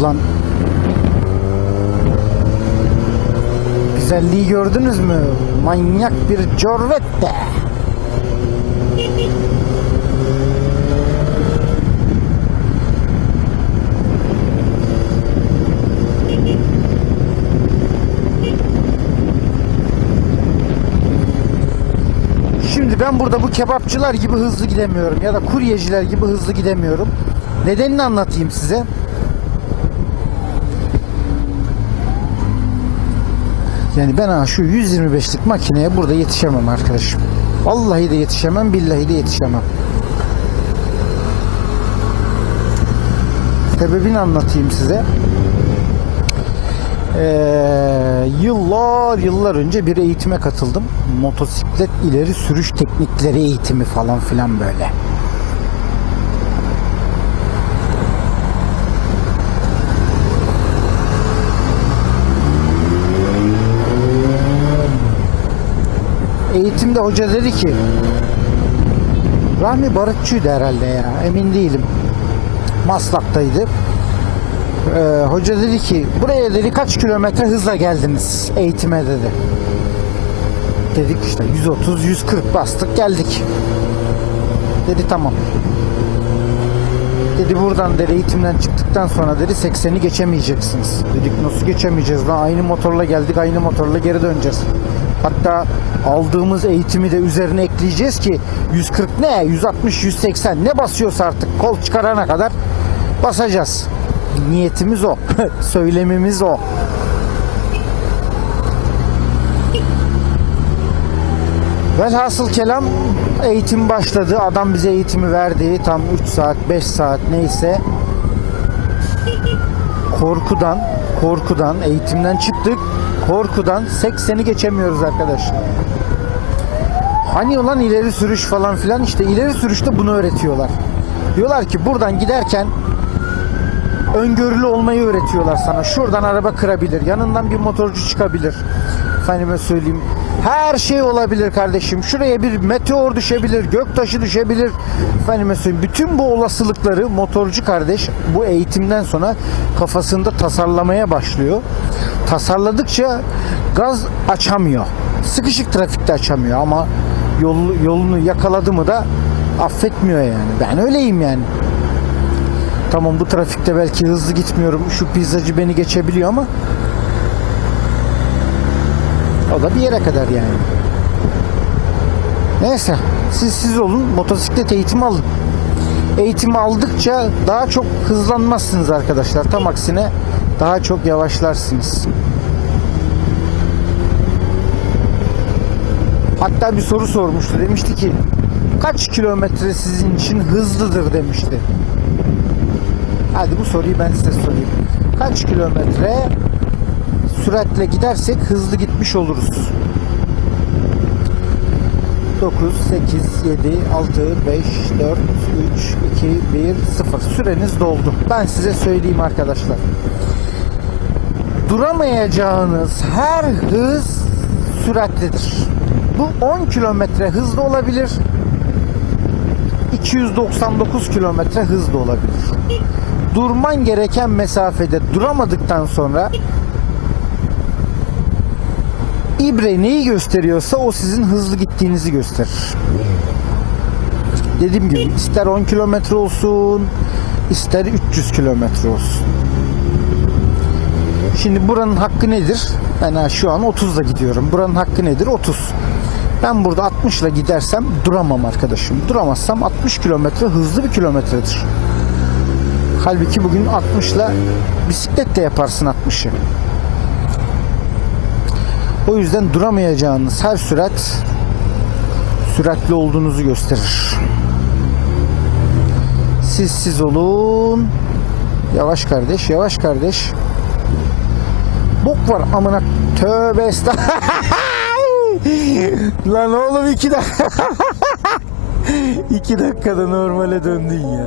yapılan güzelliği gördünüz mü? Manyak bir corvette. Şimdi ben burada bu kebapçılar gibi hızlı gidemiyorum ya da kuryeciler gibi hızlı gidemiyorum. Nedenini anlatayım size. Yani ben şu 125'lik makineye burada yetişemem arkadaşım. Vallahi de yetişemem, billahi de yetişemem. Sebebini anlatayım size. Ee, yıllar yıllar önce bir eğitime katıldım. Motosiklet ileri sürüş teknikleri eğitimi falan filan böyle. Eğitimde hoca dedi ki Rahmi Barutçu'ydu herhalde ya emin değilim. Maslak'taydı. Ee, hoca dedi ki buraya dedi kaç kilometre hızla geldiniz eğitime dedi. Dedik işte 130 140 bastık geldik. Dedi tamam. Dedi buradan dedi eğitimden çıktıktan sonra dedi 80'i geçemeyeceksiniz. Dedik nasıl geçemeyeceğiz lan aynı motorla geldik aynı motorla geri döneceğiz. Hatta aldığımız eğitimi de üzerine ekleyeceğiz ki 140 ne 160 180 ne basıyorsa artık kol çıkarana kadar basacağız. Niyetimiz o. Söylemimiz o. Velhasıl kelam eğitim başladı. Adam bize eğitimi verdi. Tam 3 saat, 5 saat neyse. Korkudan, korkudan eğitimden çıktık. Korkudan 80'i geçemiyoruz arkadaş. Hani ulan ileri sürüş falan filan işte ileri sürüşte bunu öğretiyorlar. Diyorlar ki buradan giderken öngörülü olmayı öğretiyorlar sana. Şuradan araba kırabilir. Yanından bir motorcu çıkabilir. Efendime söyleyeyim. Her şey olabilir kardeşim. Şuraya bir meteor düşebilir, göktaşı düşebilir. Efendime söyleyeyim. Bütün bu olasılıkları motorcu kardeş bu eğitimden sonra kafasında tasarlamaya başlıyor. Tasarladıkça gaz açamıyor. Sıkışık trafikte açamıyor ama yol, yolunu yakaladı mı da affetmiyor yani. Ben öyleyim yani. Tamam bu trafikte belki hızlı gitmiyorum. Şu pizzacı beni geçebiliyor ama o da bir yere kadar yani. Neyse siz siz olun motosiklet eğitimi alın. Eğitimi aldıkça daha çok hızlanmazsınız arkadaşlar. Tam aksine daha çok yavaşlarsınız. Hatta bir soru sormuştu. Demişti ki kaç kilometre sizin için hızlıdır demişti. Hadi bu soruyu ben size sorayım. Kaç kilometre süratle gidersek hızlı gitmiş oluruz? 9, 8, 7, 6, 5, 4, 3, 2, 1, 0. Süreniz doldu. Ben size söyleyeyim arkadaşlar. Duramayacağınız her hız süratlidir. Bu 10 kilometre hızlı olabilir. 299 kilometre hızlı olabilir. Durman gereken mesafede duramadıktan sonra ibre neyi gösteriyorsa o sizin hızlı gittiğinizi gösterir. Dediğim gibi ister 10 kilometre olsun ister 300 kilometre olsun. Şimdi buranın hakkı nedir? Ha şu an 30'la gidiyorum. Buranın hakkı nedir? 30. Ben burada 60 ile gidersem duramam arkadaşım. Duramazsam 60 kilometre hızlı bir kilometredir. Halbuki bugün 60 ile bisikletle yaparsın 60'ı. O yüzden duramayacağınız her sürat süratli olduğunuzu gösterir. Siz siz olun. Yavaş kardeş, yavaş kardeş. Bok var amına tövbe estağfurullah. Lan oğlum iki dakika. iki dakikada normale döndün ya.